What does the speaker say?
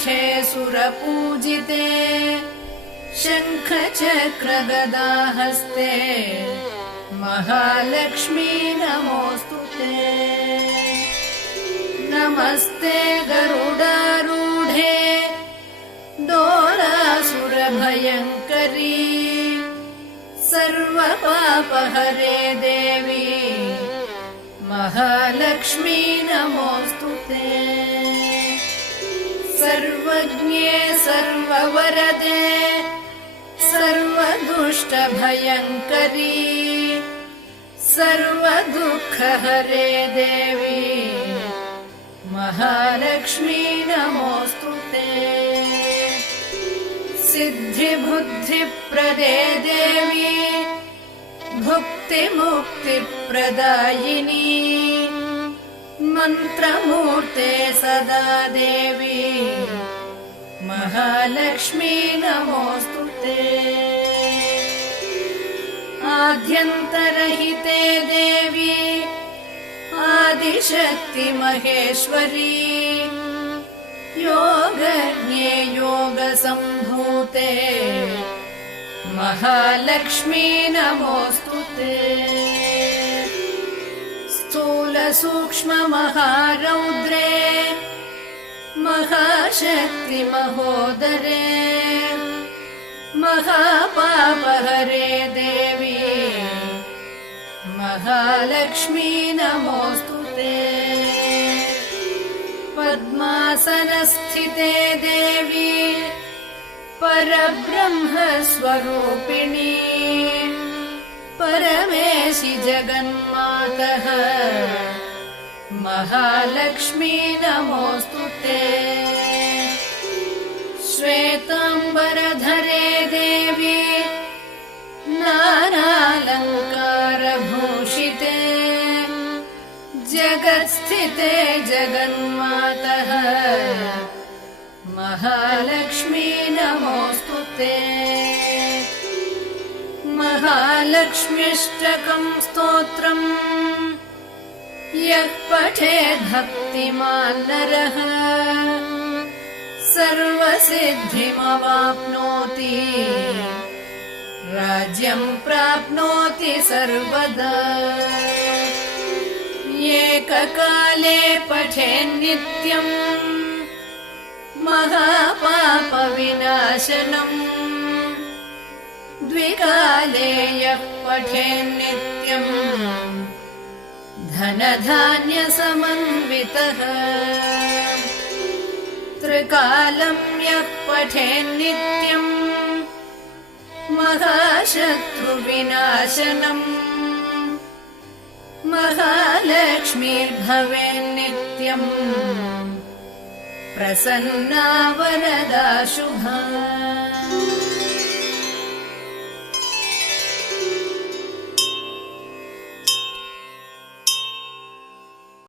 पीठे सुरपूजिते शङ्खचक्रगदाहस्ते महालक्ष्मी नमोऽस्तुते। नमस्ते गरुडारूढे डोलासुरभयङ्करी सर्वपापहरे देवी महालक्ष्मी नमोऽस्तुते। सर्वज्ञे सर्ववरदे सर्वदुष्टभयङ्करी सर्वदुःखहरे देवी महालक्ष्मी नमोऽस्तुते। सिद्धिबुद्धिप्रदे देवी भुक्तिमुक्तिप्रदायिनी मन्त्रमूर्ते सदा देवी महालक्ष्मी नमोऽस्तुते। आद्यन्तरहिते देवी आदिशक्ति महेश्वरी योगज्ञे योगसम्भूते महालक्ष्मी नमोऽस्तुते। स्थूलसूक्ष्ममहारौद्रे महाशक्ति महोदरे महापापहरे देवी महालक्ष्मी नमोऽस्तुते। पद्मासनस्थिते देवी परब्रह्मस्वरूपिणी परमेशि जगन्मातः महालक्ष्मी नमोऽस्तुते। श्वेताम्बरधरे देवी नानालङ्कारभूषिते जगत्स्थिते जगन्मातः महालक्ष्मी नमोऽस्तुते। महालक्ष्म्यष्टकं स्तोत्रम् यः पठेत् भक्तिमान् नरः सर्वसिद्धिमवाप्नोति राज्यं प्राप्नोति सर्वदा। एककाले पठेन्नित्यम् महापापविनाशनम् द्विकाले यः पठेन्नित्यम् धनधान्यसमन्वितः त्रिकालं यः पठेन्नित्यम् महाशत्रुविनाशनम् महालक्ष्मीर्भवेन्नित्यम् प्रसन्ना वरदा शुभा।